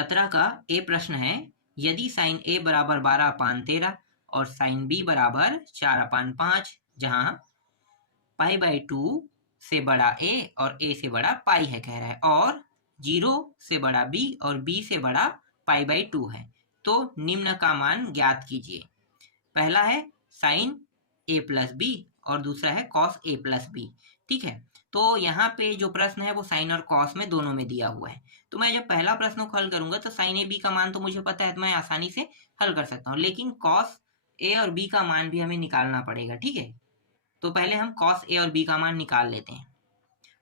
17 का ए प्रश्न है, यदि साइन ए बराबर 12/13 और साइन बी बराबर 4/5, जहां π/2 से बड़ा ए और ए से बड़ा पाई है कह रहा है, और 0 से बड़ा बी और बी से बड़ा π/2 है, तो निम्न का मान ज्ञात कीजिए। पहला है साइन ए प्लस बी और दूसरा है कॉस ए प्लस बी। ठीक है, तो यहाँ पे जो प्रश्न है वो साइन और कॉस में दोनों में दिया हुआ है। तो मैं जब पहला प्रश्न को हल करूंगा तो साइन ए बी का मान तो मुझे पता है, तो मैं आसानी से हल कर सकता हूँ, लेकिन कॉस ए और बी का मान भी हमें निकालना पड़ेगा। ठीक है, तो पहले हम कॉस ए और बी का मान निकाल लेते हैं।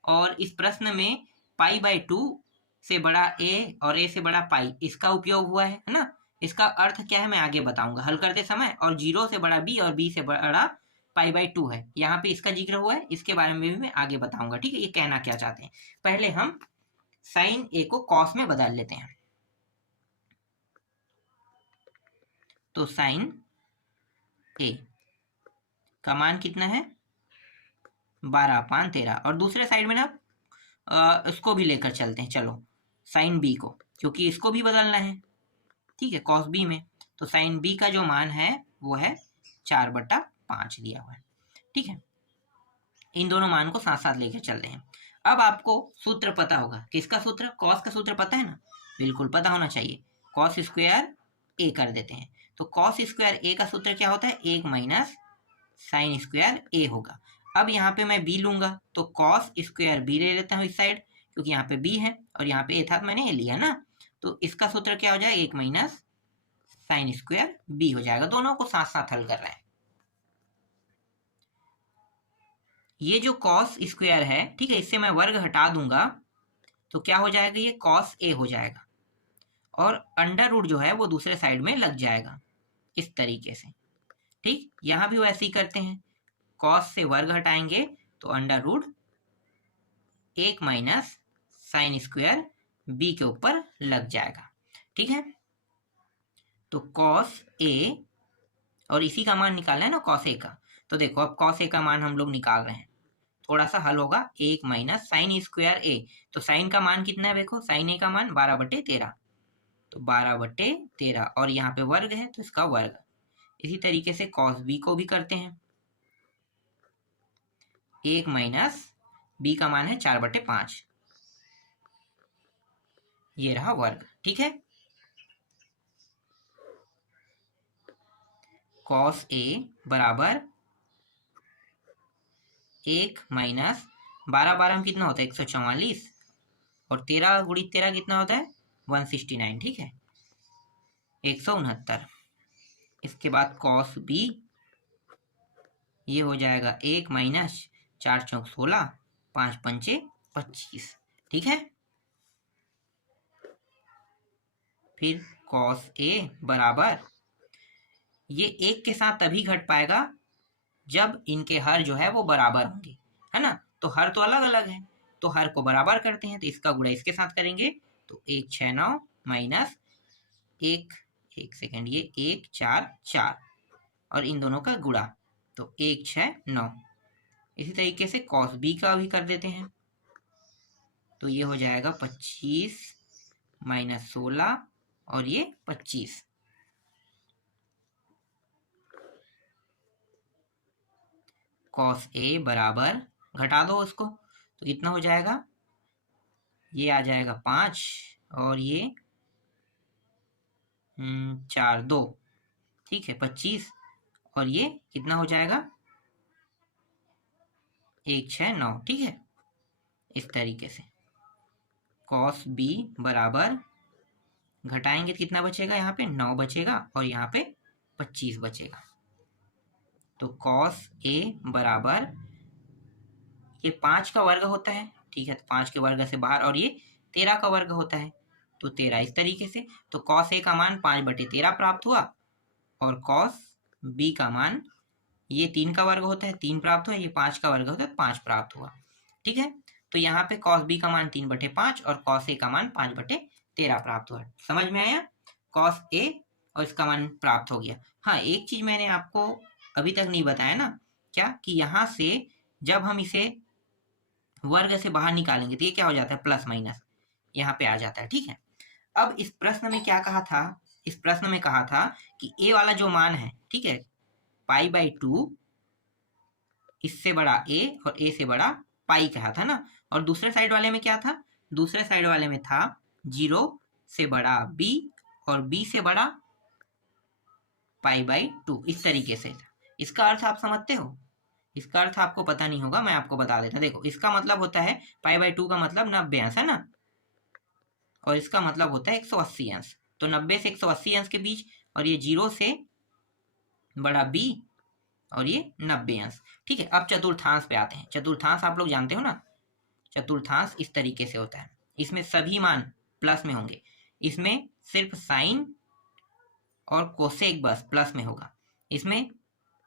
और इस प्रश्न में π/2 से बड़ा ए और ए से बड़ा पाई, इसका उपयोग हुआ है ना। इसका अर्थ क्या है मैं आगे बताऊंगा हल करते समय। और 0 से बड़ा बी और बी से बड़ा π/2 है, यहाँ पे इसका जिक्र हुआ है, इसके बारे में भी मैं आगे बताऊंगा। ठीक है, ये कहना क्या चाहते हैं। पहले हम साइन ए को कॉस में बदल लेते हैं। तो साइन ए का मान कितना है 12/13, और दूसरे साइड में ना इसको भी लेकर चलते हैं। चलो साइन बी को, क्योंकि इसको भी बदलना है। ठीक है, कॉस बी में, तो साइन बी का जो मान है वो है 4/5 दिया हुआ है। ठीक है, इन दोनों मान को साथ साथ लेकर चलते हैं। अब आपको सूत्र पता होगा, किसका सूत्र? कॉस का सूत्र पता है ना, बिल्कुल पता होना चाहिए। कॉस स्क्वायर ए कर देते हैं, तो कॉस स्क्वायर ए का सूत्र क्या होता है? 1 माइनस साइन स्क्वायर ए होगा। अब यहाँ पे मैं बी लूंगा, तो कॉस स्क्वायर बी ले लेता हूँ इस साइड, क्योंकि यहाँ पे बी है और यहाँ पे ए था तो मैंने ए लिया ना। तो इसका सूत्र क्या हो जाएगा? 1 माइनस साइन स्क्वायर बी हो जाएगा। दोनों को साथ साथ हल कर रहे हैं। ये जो कॉस स्क्वायर है, ठीक है, इससे मैं वर्ग हटा दूंगा तो क्या हो जाएगा? ये कॉस ए हो जाएगा, और अंडर रूट जो है वो दूसरे साइड में लग जाएगा इस तरीके से। ठीक, यहां भी वैसे ही करते हैं, कॉस से वर्ग हटाएंगे तो under root 1 minus sine square B के ऊपर लग जाएगा। ठीक है, तो कॉस ए, और इसी का मान निकालना है ना कॉस ए का। तो देखो अब कॉस ए का मान हम लोग निकाल रहे हैं, थोड़ा सा हल होगा। 1 माइनस साइन स्क्वायर ए, तो साइन का मान कितना है? देखो साइन ए का मान 12/13, तो 12/13, और यहाँ पे वर्ग है तो इसका वर्ग। इसी तरीके से कॉस बी को भी करते हैं। 1 माइनस बी का मान है 4/5, ये रहा वर्ग। ठीक है, कॉस ए बराबर 1 माइनस 12 में कितना होता है? 144, और 13 गुणित 13 कितना होता है? 169। ठीक है, 169। इसके बाद कॉस बी, ये हो जाएगा 1 माइनस 4 चौक 16, 5 पंचे 25। ठीक है, फिर कॉस ए बराबर, ये एक के साथ तभी घट पाएगा जब इनके हर जो है वो बराबर होंगे, है ना। तो हर तो अलग अलग है, तो हर को बराबर करते हैं, तो इसका गुणा इसके साथ करेंगे तो 1 6 9 माइनस 1 सेकेंड, ये 1 4 4, और इन दोनों का गुणा तो 1 6 9। इसी तरीके से कॉस बी का भी कर देते हैं, तो ये हो जाएगा 25 माइनस 16, और ये 25। कॉस ए बराबर, घटा दो उसको तो कितना हो जाएगा? ये आ जाएगा 5, और ये 4 2, ठीक है 25, और ये कितना हो जाएगा? 1 6 9। ठीक है, इस तरीके से कॉस बी बराबर, घटाएंगे तो कितना बचेगा? यहाँ पे 9 बचेगा, और यहाँ पे 25 बचेगा। तो कॉस ए बराबर, ये 5 का वर्ग होता है, ठीक है, तो 5 के वर्ग से बाहर, और ये 13 का वर्ग होता है, तो 13 इस तरीके से। तो कॉस ए का मान 5/13 प्राप्त हुआ, और कॉस बी का मान, ये 3 का वर्ग होता है 3 प्राप्त हुआ, ये 5 का वर्ग होता है 5 प्राप्त हुआ। ठीक है, तो यहाँ पे कॉस बी का मान 3/5 और कॉस ए का मान 5/13 प्राप्त हुआ। समझ में आया? कॉस ए और इसका मान प्राप्त हो गया। हाँ, एक चीज मैंने आपको अभी तक नहीं बताया ना, क्या कि यहाँ से जब हम इसे वर्ग से बाहर निकालेंगे तो ये क्या हो जाता है? प्लस माइनस यहाँ पे आ जाता है। ठीक है, अब इस प्रश्न में क्या कहा था, इस प्रश्न में कहा था कि ए वाला जो मान है, ठीक है, π/2 इससे बड़ा ए और ए से बड़ा पाई कहा था ना, और दूसरे साइड वाले में क्या था, दूसरे साइड वाले में था 0 से बड़ा बी और बी से बड़ा π/2, इस तरीके से। इसका अर्थ आप समझते हो, इसका अर्थ आपको पता नहीं होगा, मैं आपको बता देता। देखो इसका मतलब होता है π/2 का मतलब 90 अंश है ना, और इसका मतलब होता है 180 अंश। तो 90 से 180 अंश के बीच, और ये 0 से बड़ा b और ये 90 अंश। ठीक है, अब चतुर्थांश पे आते हैं। चतुर्थांश आप लोग जानते हो ना, चतुर्थांश इस तरीके से होता है, इसमें सभी मान प्लस में होंगे, इसमें सिर्फ साइन और कोसेक बस प्लस में होगा, इसमें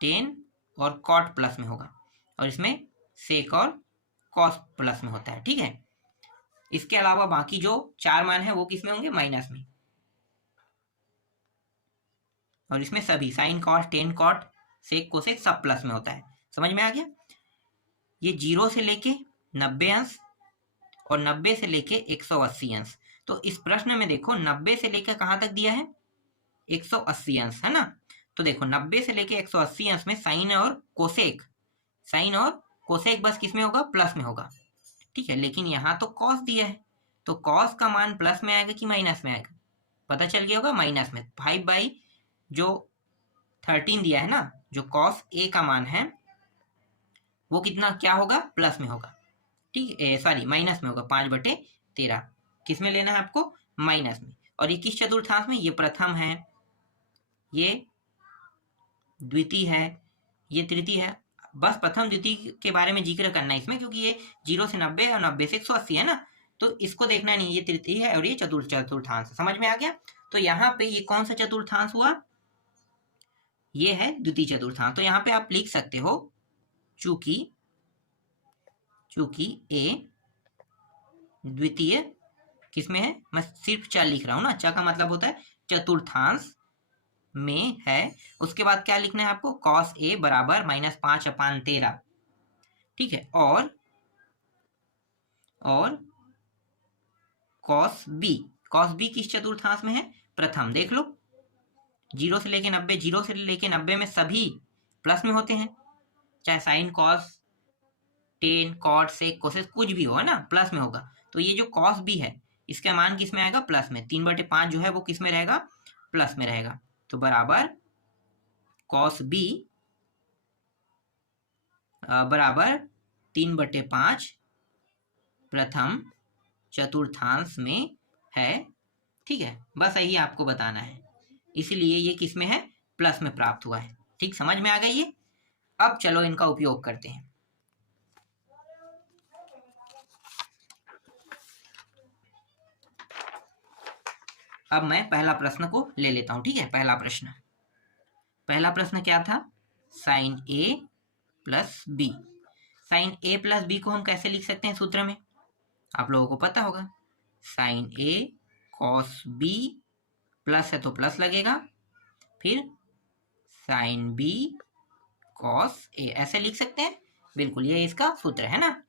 टेन और कॉट प्लस में होगा, और इसमें सेक और कॉस प्लस में होता है। ठीक है, इसके अलावा बाकी जो 4 मान है वो किस में होंगे, माइनस में, और इसमें सभी sine cos tan cot sec cosec सब प्लस में होता है। समझ में आ गया। ये 0 से लेके 90 अंश और 90 से लेके 180 अंश। तो इस प्रश्न में देखो 90 से लेकर कहाँ तक दिया है, 180 अंश है ना। तो देखो 90 से लेके 180 अंश में साइन और कोसेक, साइन और कोसेक बस किस में होगा, प्लस में होगा। ठीक है, लेकिन यहाँ तो कॉस दिया है, तो कॉस का मान प्लस में आएगा कि माइनस में आएगा, पता चल गया होगा, माइनस में। 5/13 दिया है ना, जो कॉस ए का मान है वो कितना क्या होगा, प्लस में होगा। ठीक है, सॉरी माइनस में होगा, 5/13 किस में लेना है आपको, माइनस में। और ये किस चतुर्थांश में, ये प्रथम है, ये द्वितीय है, ये तृतीय है। बस प्रथम द्वितीय के बारे में जिक्र करना है इसमें, क्योंकि ये 0 से 90 और 90 से 180 है ना, तो इसको देखना नहीं, ये तृतीय है और ये चतुर्थांश। समझ में आ गया। तो यहाँ पे ये कौन सा चतुर्थांश हुआ, ये है द्वितीय चतुर्थांश। तो यहाँ पे आप लिख सकते हो चूंकि ए द्वितीय किसमें है, मैं सिर्फ च लिख रहा हूं ना, च का मतलब होता है चतुर्थांश में है। उसके बाद क्या लिखना है आपको, cos a बराबर -5/13। ठीक है, और cos b किस चतुर्थांश में है, प्रथम। देख लो 0 से लेके 90, 0 से लेके 90 में सभी प्लस में होते हैं, चाहे sine cos tan cot sec cosec कुछ भी हो, है ना, प्लस में होगा। तो ये जो cos b है इसका मान किस में आएगा, प्लस में। 3/5 जो है वो किस में रहेगा, प्लस में रहेगा। तो बराबर cos b बराबर 3/5 प्रथम चतुर्थांश में है। ठीक है, बस यही आपको बताना है, इसलिए ये किस में है, प्लस में प्राप्त हुआ है। ठीक, समझ में आ गई ये। अब चलो इनका उपयोग करते हैं। अब मैं पहला प्रश्न को ले लेता हूं। ठीक है, पहला प्रश्न क्या था, sine a plus B. Sine a plus B को हम कैसे लिख सकते हैं सूत्र में, आप लोगों को पता होगा, sine a cos b, plus है तो प्लस लगेगा, फिर साइन b कॉस a, ऐसे लिख सकते हैं। बिल्कुल, ये इसका सूत्र है ना।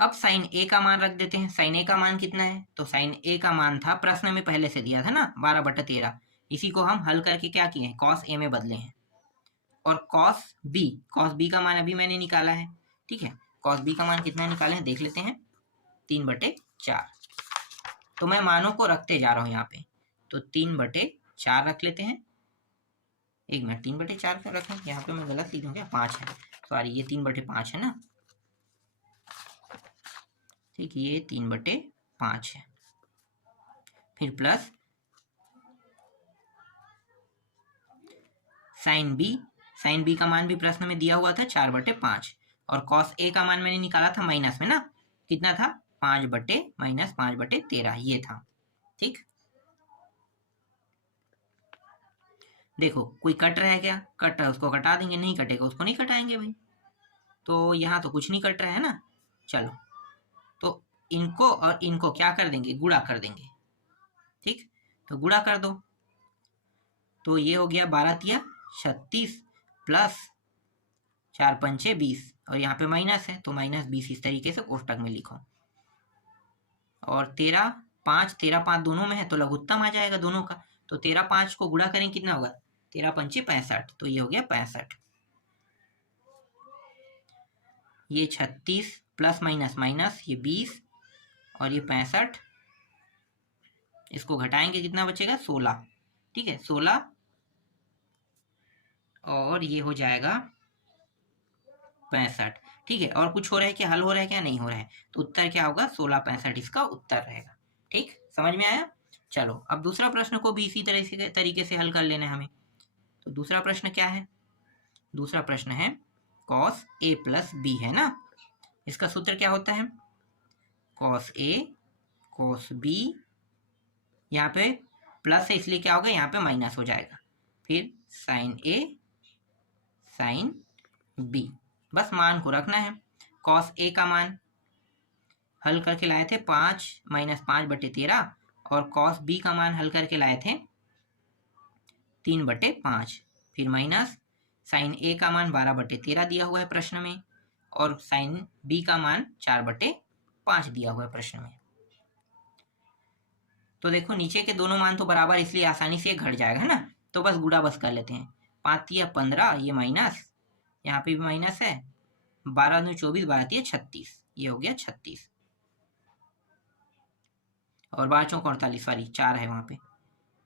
अब साइन a का मान रख देते हैं। साइन a का मान कितना है, तो साइन a का मान था, प्रश्न में पहले से दिया था ना, 12/13। इसी को हम हल करके क्या किए हैं, cos a में बदले हैं। और cos b का मान अभी मैंने निकाला है। ठीक है, cos b का मान कितना निकाले हैं देख लेते हैं, 3/4। तो मैं मानों को रखते जा रहा हूँ यहाँ पे, तो 3/4 रख लेते हैं। एक मिनट, 3/4 का रखें, यहाँ पे मैं गलत लिख दूँ क्या, 5 है, सॉरी ये 3/5 है ना। ठीक, ये 3/5 है, फिर प्लस साइन b का मान भी प्रश्न में दिया हुआ था 4/5, और cos a का मान मैंने निकाला था माइनस में ना, कितना था, 5/13 ये था। ठीक, देखो कोई कट रहा है क्या, कट रहा है उसको कटा देंगे, नहीं कटेगा उसको नहीं कटाएंगे भाई। तो यहाँ तो कुछ नहीं कट रहा है ना। चलो, तो इनको और इनको क्या कर देंगे, गुणा कर देंगे। ठीक, तो गुणा कर दो, तो ये हो गया 12×3 = 36 प्लस 4×5 = 20, और यहाँ पे माइनस है तो -20 इस तरीके से कोष्टक में लिखो। और 13 5 13 5 दोनों में है तो लघुत्तम आ जाएगा दोनों का। तो 13 5 को गुणा करें कितना होगा, 13 पंचे 65, तो ये हो गया 65। ये 36 प्लस माइनस माइनस, ये 20 और ये 65, इसको घटाएंगे कितना बचेगा 16। ठीक है 16 और ये हो जाएगा 65। ठीक है, और कुछ हो रहा है क्या, हल हो रहा है क्या, नहीं हो रहा है, तो उत्तर क्या होगा 16 65 इसका उत्तर रहेगा। ठीक, समझ में आया। चलो अब दूसरा प्रश्न को भी इसी तरीके से हल कर लेना है हमें। तो दूसरा प्रश्न क्या है, दूसरा प्रश्न है cos a प्लस बी है ना। इसका सूत्र क्या होता है, cos a cos b, यहाँ पे प्लस है इसलिए क्या होगा, यहाँ पे माइनस हो जाएगा, फिर sin a sin b। बस मान को रखना है। cos a का मान हल करके लाए थे 5 माइनस 5/13, और cos b का मान हल करके लाए थे 3/5, फिर माइनस sin a का मान 12/13 दिया हुआ है प्रश्न में, और sin b का मान 4/5 दिया हुआ है प्रश्न में। तो देखो नीचे के दोनों मान तो बराबर, इसलिए आसानी से घट जाएगा है ना, तो बस गुणा बस कर लेते हैं। 5 या 15, ये माइनस, यहाँ पे भी माइनस है, 12 दूनी 24, 12 या 36, ये हो गया 36, और 12 चौक 48, सॉरी 4 है वहाँ पे,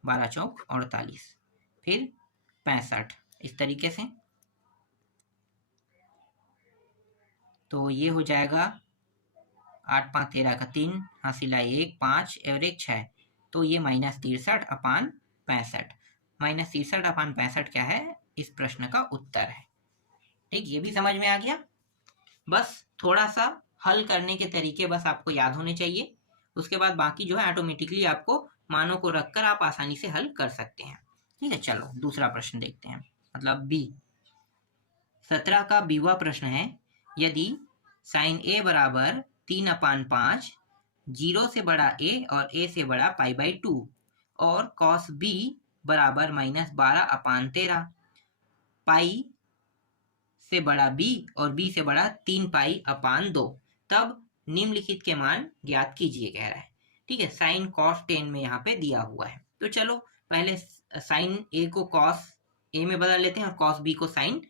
12 चौक 48, फिर 65 इस तरीके से। तो ये हो जाएगा 8 5 13 का 3, हासिल 1 5 एवरेज 6, तो ये -63/65, -63/65 क्या है, इस प्रश्न का उत्तर है। ठीक, ये भी समझ में आ गया। बस थोड़ा सा हल करने के तरीके बस आपको याद होने चाहिए, उसके बाद बाकी जो है ऑटोमेटिकली आपको मानों को रखकर आप आसानी से हल कर सकते हैं। ठीक है, चलो दूसरा प्रश्न देखते हैं, मतलब बी। 17 का बीवा प्रश्न है, यदि sin a बराबर 3/5, 0 से बड़ा a और a से बड़ा π/2, और cos b बराबर -12/13, पाई से बड़ा b और b से बड़ा 3π/2, तब निम्नलिखित के मान ज्ञात कीजिए कह रहा है। ठीक है, साइन cos 10 में यहाँ पे दिया हुआ है, तो चलो पहले साइन a को cos a में बदल लेते हैं, और cos b को साइन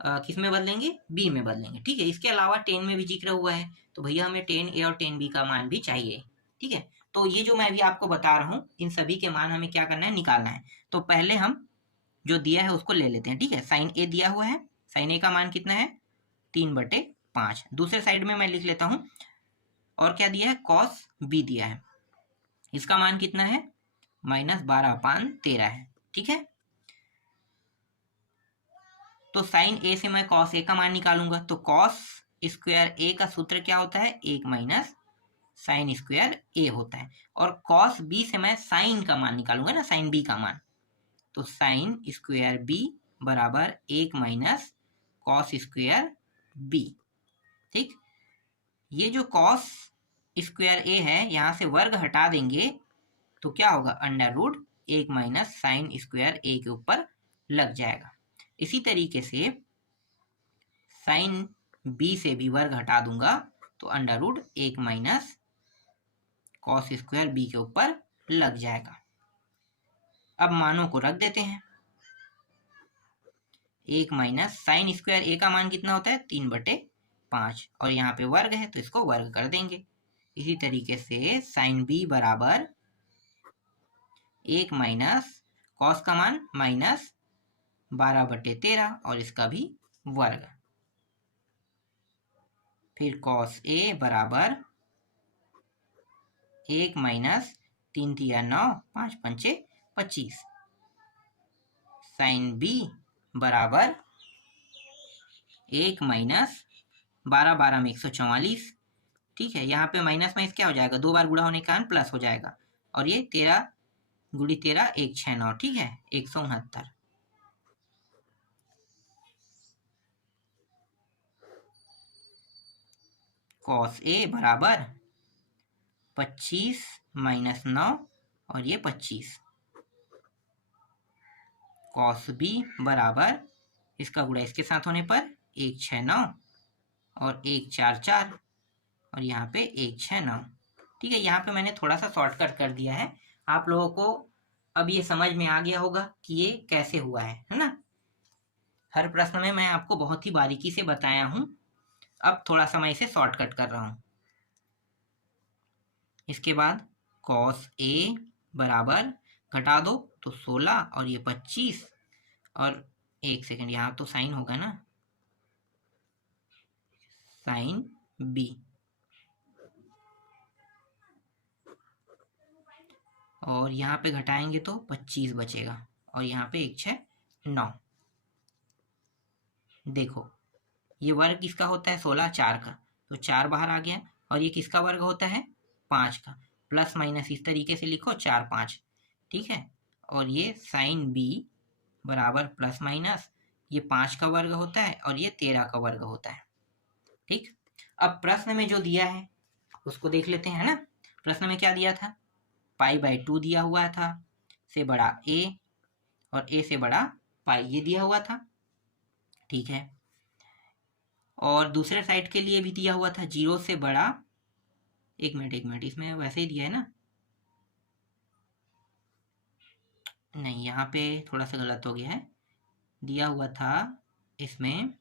किस में बदलेंगे, b में बदलेंगे। ठीक है, इसके अलावा 10 में भी जिक्र हुआ है, तो भैया हमें 10a और 10b का मान भी चाहिए। ठीक है, तो ये जो मैं अभी आपको बता रहा हूँ, इन सभी के मान हमें क्या करना है, निकालना है। तो पहले हम जो दिया है उसको ले लेते हैं। ठीक है, साइन a दिया हुआ है, साइन a का मान कितना है 3/5। दूसरे साइड में मैं लिख लेता हूं, और क्या दिया है, cos b दिया है, इसका मान कितना है -12/13 है। ठीक है, तो साइन a से मैं cos a का मान निकालूंगा, तो cos स्क्वायर a का सूत्र क्या होता है, 1 माइनस साइन स्क्वायर a होता है, और cos b से मैं साइन का मान निकालूंगा ना, साइन b का मान, तो साइन स्क्वायर b बराबर 1 माइनस कॉस स्क्वायर b। ठीक, ये जो कॉस स्क्वायर a है, यहाँ से वर्ग हटा देंगे तो क्या होगा, √1 माइनस साइन स्क्वायर a के ऊपर लग जाएगा। इसी तरीके से साइन b से भी वर्ग हटा दूंगा तो √1 माइनस कॉस स्क्वायर b के ऊपर लग जाएगा। अब मानों को रख देते हैं, 1 माइनस साइन स्क्वायर a का मान कितना होता है 3/5, और यहाँ पे वर्ग है तो इसको वर्ग कर देंगे। इसी तरीके से साइन b बराबर 1 माइनस कॉस का मान -12/13, और इसका भी वर्ग, फिर कॉस a बराबर 1 माइनस 3 × 9, 5 × 5 = 25, साइन b बराबर 1 माइनस 12 12 में 144। ठीक है, यहाँ पे माइनस माइनस क्या हो जाएगा, 2 बार गुणा होने के कारण प्लस हो जाएगा, और ये 13 × 13 169। ठीक है, 169। कॉस a बराबर 25 माइनस 9, और ये 25, कॉस b बराबर इसका गुणा इसके साथ होने पर 169 और 144, और यहाँ पे 169। ठीक है, यहाँ पे मैंने थोड़ा सा शॉर्टकट कर दिया है। आप लोगों को अब ये समझ में आ गया होगा कि ये कैसे हुआ है ना। हर प्रश्न में मैं आपको बहुत ही बारीकी से बताया हूँ। अब थोड़ा सा मैं इसे शॉर्टकट कर रहा हूँ। इसके बाद cos A बराबर घटा दो तो 16 और ये 25 और 1 सेकंड यहाँ तो साइन होगा ना, साइन B और यहाँ पे घटाएंगे तो 25 बचेगा और यहाँ पे 1 6 9। देखो ये वर्ग किसका होता है 16 4 का, तो 4 बाहर आ गया और ये किसका वर्ग होता है 5 का, प्लस माइनस इस तरीके से लिखो 4 5, ठीक है। और ये साइन B बराबर प्लस माइनस ये 5 का वर्ग होता है और ये 13 का वर्ग होता है, ठीक। अब प्रश्न में जो दिया है उसको देख लेते हैं ना। प्रश्न में क्या दिया था, π/2 दिया हुआ था, से बड़ा a और a से बड़ा पाई ये दिया हुआ था, ठीक है। और दूसरे साइड के लिए भी दिया हुआ था 0 से बड़ा, एक मिनट इसमें वैसे ही दिया है ना, नहीं यहाँ पे थोड़ा सा गलत हो गया है। दिया हुआ था इसमें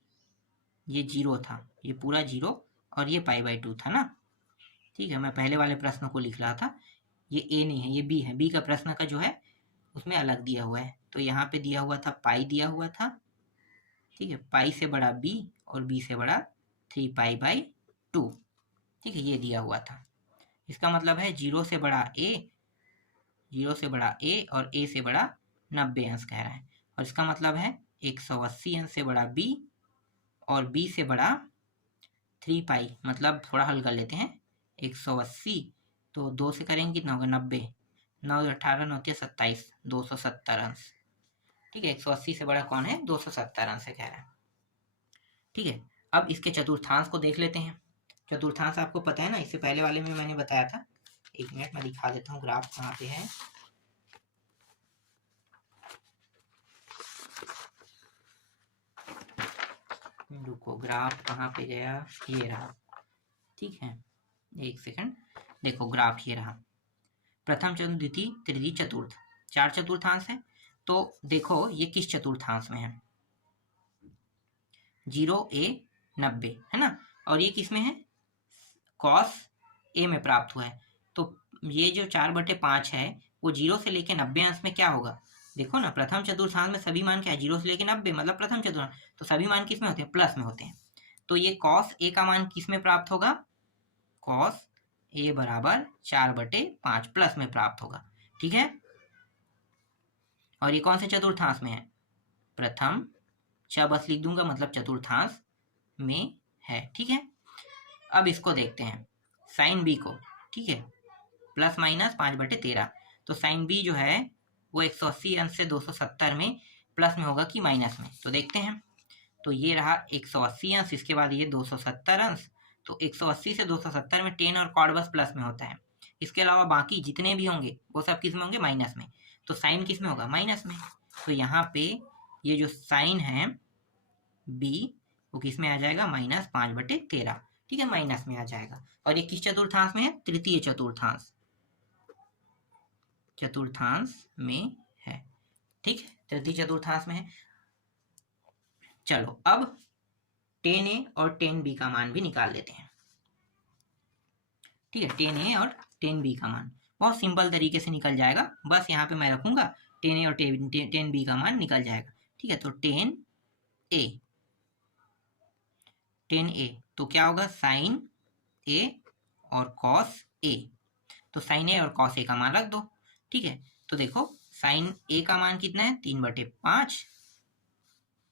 ये 0 था, ये पूरा 0 और ये π/2 था ना, ठीक है। मैं पहले वाले प्रश्न को लिख रहा था, ये a नहीं है ये b है, b का प्रश्न का जो है उसमें अलग दिया हुआ है। तो यहाँ पे दिया हुआ था पाई दिया हुआ था, ठीक है, पाई से बड़ा b और b से बड़ा 3π/2, ठीक है, ये दिया हुआ था। इसका मतलब है 0 से बड़ा a, 0 से बड़ा a और a से बड़ा 90 अंश कह रहा है। और इसका मतलब है 180 अंश से बड़ा b और b से बड़ा 3π, मतलब थोड़ा हल कर लेते हैं, 180 तो 2 से करेंगे कितना होगा 90, 9 18 9 27, 270 अंश, ठीक है। 180 से बड़ा कौन है 270 अंश है कह रहा है, ठीक है। अब इसके चतुर्थांश को देख लेते हैं। चतुर्थांश आपको पता है ना, इससे पहले वाले में मैंने बताया था। एक मिनट मैं दिखा देता हूँ ग्राफ कहाँ पे है। रुको ग्राफ कहाँ पे गया, ये रहा, ठीक है, एक सेकंड। देखो ग्राफ ये रहा, प्रथम चतुर्थ द्वितीय तृतीय चतुर्थ 4 चतुर्थांश है। तो देखो ये किस चतुर्थांश में है, 0 a 90 है ना, और ये किस में है cos a में प्राप्त हुआ है। तो ये जो 4/5 है वो 0 से लेके 90 अंश में क्या होगा, देखो ना प्रथम चतुर्थांश में सभी मान क्या है 0 से लेके 90, मतलब प्रथम चतुर्थांश, तो सभी मान किस में होते हैं प्लस में होते हैं। तो ये cos a का मान किस में प्राप्त होगा, cos a बराबर 4/5 प्लस में प्राप्त होगा, ठीक है। और ये कौन से चतुर्थांश में है, प्रथम, बस लिख दूंगा मतलब चतुर्थांश में है, ठीक है। अब इसको देखते हैं साइन b को, ठीक है, प्लस माइनस 5/13। तो साइन b जो है वो 180 अंश से 270 में प्लस में होगा कि माइनस में, तो देखते हैं। तो ये रहा 180 अंश, इसके बाद ये 270 अंश, तो 180 से 270 में टेन और कॉर्ड बस प्लस में होता है। इसके अलावा बाकी जितने भी होंगे वो सब किस में होंगे माइनस में, तो साइन किस में होगा माइनस में। तो यहाँ पे ये जो साइन है b वो किस में आ जाएगा -5/13, ठीक है, माइनस में आ जाएगा। और ये किस चतुर्थांश में है, तृतीय चतुर्थांश, चतुर्थांश में है, ठीक है, तृतीय चतुर्थांश में है। चलो अब tan a और tan b का मान भी निकाल लेते हैं, ठीक है। tan a और tan b का मान बहुत सिंपल तरीके से निकल जाएगा, बस यहाँ पे मैं रखूंगा tan a और tan b का मान निकल जाएगा, ठीक है। तो tan a तो क्या होगा साइन a और cos a, तो साइन a और cos a का मान रख दो, ठीक है। तो देखो साइन a का मान कितना है 3/5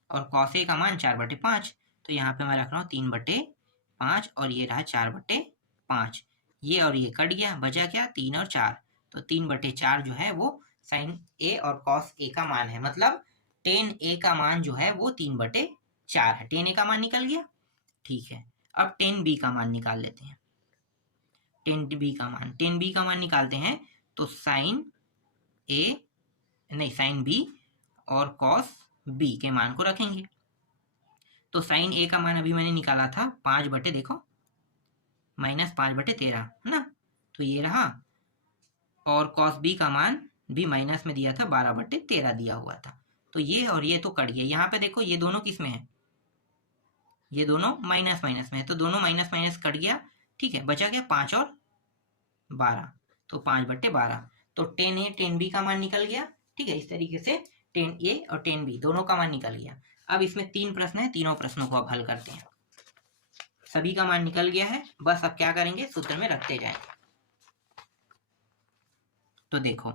और cos a का मान 4/5, तो यहाँ पे मैं रख रहा हूँ 3/5 और ये रहा 4/5, ये और ये कट गया, बचा क्या 3 और 4, तो 3/4 जो है वो साइन a और cos a का मान है, मतलब tan a का मान जो है वो 3/4 है, tan a का मान निकल गया, ठीक है। अब tan b का मान निकाल लेते हैं, tan b का मान निकालते हैं तो साइन b और cos b के मान को रखेंगे। तो साइन a का मान अभी मैंने निकाला था 5/, देखो -5/13 है ना, तो ये रहा, और cos b का मान भी माइनस में दिया था, 12/13 दिया हुआ था। तो ये और ये तो कट गया। यहाँ पे देखो ये दोनों किस में है, ये दोनों माइनस माइनस में है, तो दोनों माइनस माइनस कट गया। ठीक है, बचा क्या 5 और 12, तो 5/12। तो 10a 10b का मान निकल गया। ठीक है, इस तरीके से 10a और 10b दोनों का मान निकल गया। अब इसमें 3 प्रश्न है, तीनों प्रश्नों को अब हल करते हैं। सभी का मान निकल गया है, बस अब क्या करेंगे, सूत्र में रखते जाएंगे। तो देखो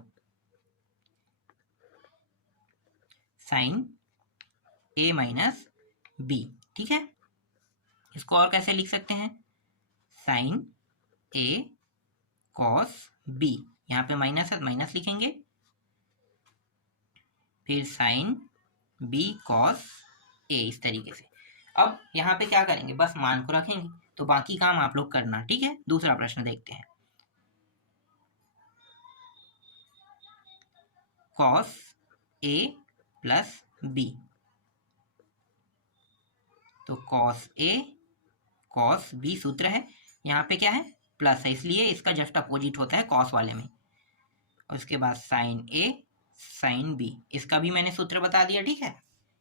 साइन a माइनस b, ठीक है, इसको और कैसे लिख सकते हैं, साइन a कॉस b, यहाँ पे माइनस है तो माइनस लिखेंगे, फिर साइन b कॉस a, इस तरीके से। अब यहाँ पे क्या करेंगे, बस मान को रखेंगे, तो बाकी काम आप लोग करना। ठीक है, दूसरा प्रश्न देखते हैं। कॉस a प्लस b, तो कॉस a कॉस b सूत्र है, यहाँ पे क्या है प्लस है, इसलिए इसका जस्ट अपोजिट होता है कॉस वाले में। और उसके बाद साइन a साइन b, इसका भी मैंने सूत्र बता दिया। ठीक है,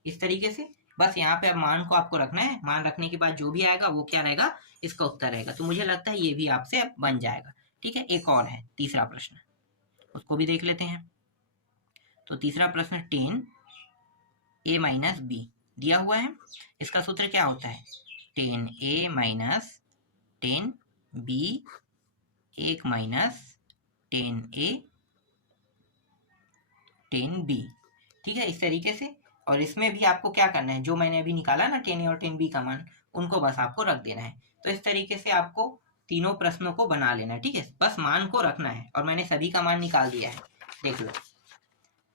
इस तरीके से बस यहाँ पे अब मान को आपको रखना है, मान रखने के बाद जो भी आएगा वो क्या रहेगा, इसका उत्तर रहेगा। तो मुझे लगता है ये भी आपसे अब बन जाएगा। ठीक है, एक और है तीसरा प्रश्न, उसको भी देख लेते हैं। तो तीसरा प्रश्न 10a माइनस b दिया हुआ है, इसका सूत्र क्या होता है, 10a minus 10b 1 minus 10a 10b। ठीक है, इस तरीके से। और इसमें भी आपको क्या करना है, जो मैंने अभी निकाला ना 10a और 10b का मान, उनको बस आपको रख देना है। तो इस तरीके से आपको तीनों प्रश्नों को बना लेना है। ठीक है, बस मान को रखना है, और मैंने सभी का मान निकाल दिया है। देख लो,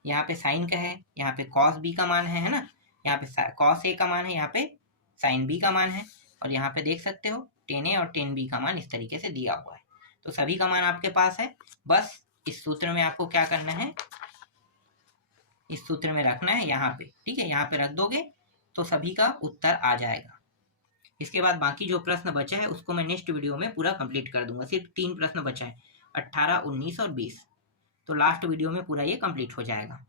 यहाँ पे साइन का है, यहाँ पे कॉस b का मान है ना, यहाँ पे कॉस a का मान है, यहाँ पे साइन b का मान है, और यहाँ पे देख सकते हो 10a और 10b का मान इस तरीके से दिया हुआ है। तो सभी का मान आपके पास है, बस इस सूत्र में आपको क्या करना है, इस सूत्र में रखना है यहाँ पे। ठीक है, यहाँ पे रख दोगे तो सभी का उत्तर आ जाएगा। इसके बाद बाकी जो प्रश्न बचा है उसको मैं नेक्स्ट वीडियो में पूरा कंप्लीट कर दूंगा। सिर्फ 3 प्रश्न बचा है, 18, 19 और 20। तो लास्ट वीडियो में पूरा ये कंप्लीट हो जाएगा।